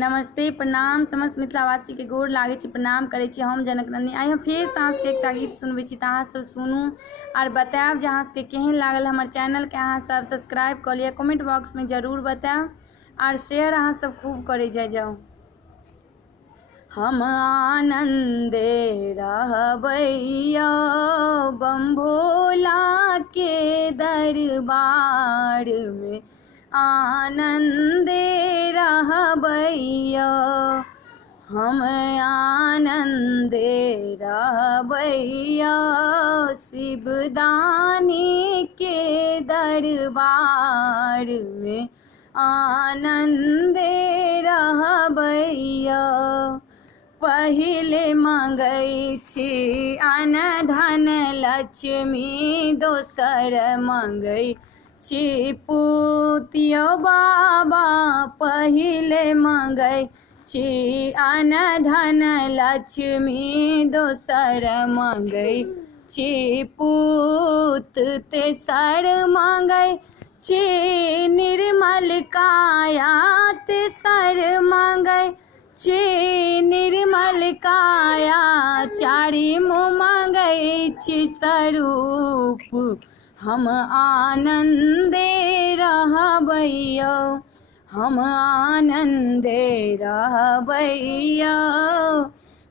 नमस्ते प्रणाम समस्त मिथिलावासी के गोर लागे छी, प्रणाम करे छी। हम जनक नंदिनी आई हम फिर से के एक गीत सुनबे छी, अहाँ सब सुनू और बताएब जे अहाँ सबके केहन लागल। हमर चैनल के अहाँ सब सब्सक्राइब कर लिया, कमेंट बॉक्स में जरूर बताएब और शेयर अहाँ सब खूब करे जाओ। हम आनंदे रहबैया बम भोला के दरबार में, आनंदे रहबैया हम आनंदे रहबैया शिवदानी के दरबार में, आनंदे रहबैया। पहिले मंगै छी अन धन लक्ष्मी, दोसर मंगै छी पुतियो बाबा। पहिले मंगै छी अन धन लक्ष्मी, दोसर मंगै छी पुत, तेसर मंगै छी निर्मल काया, तेसर मंगै छी निर्मल काया, चारिम मंगै छी स्वरूप हम आनंदे रहबैया, हम आनंदे रहबैया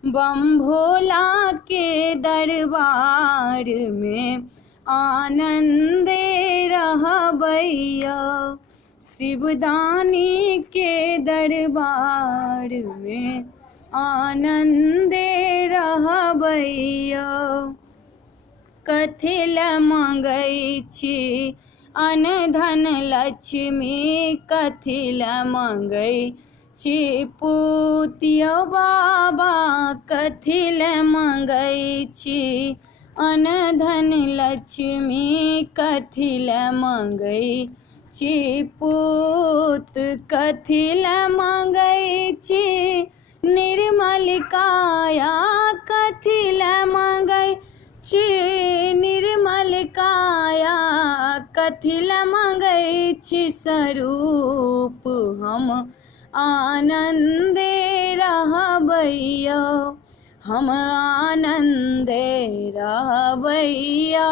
बम भोला के दरबार में, आनंदे रहबैया शिवदानी के दरबार में, आनंदे रहबैया। कथी ला मंगै छी अन धन लक्ष्मी, कथी ला मंगै छी पुतियो बाबा। कथी ला मंगै छी अन धन लक्ष्मी, कथी ला मंगै छी पुत, कथी ला मंगै छी निर्मल काया, कथी ला मंगै छी निर्मल काया, कथी ला मंगै छी स्वरूप हम आनंदे रहबैया, हम आनंदे रहबैया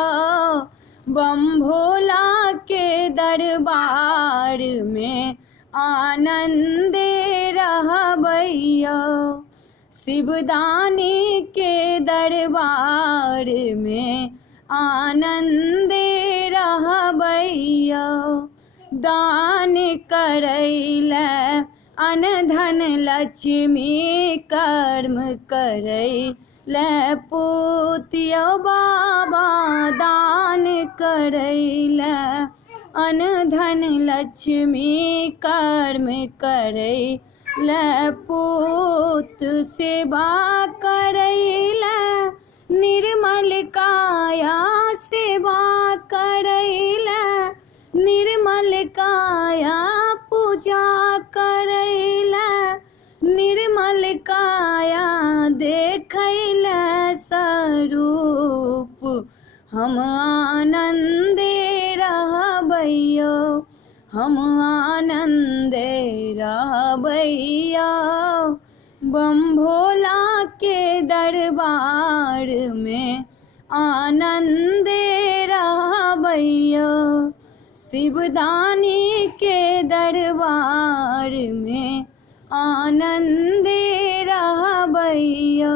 बम भोला के दरबार में, आनंदे रहबैया शिवदानी के दरबार में, आनंदे रहबैया। दान करैला अन धन लक्ष्मी, कर्म करैला पुतियो बाबा। दान करैला अन धन लक्ष्मी, कर्म करैला पुत, सेवा करैला निर्मल काया, सेवा करैला निर्मल काया, पूजा करैला निर्मल काया, देखैला स्वरूप हम आनंदे रहबैया, हम आनंदे रहबैया बम भोला के दरबार में, आनंदे रहबैया शिवदानी के दरबार में, आनंदे रहबैया।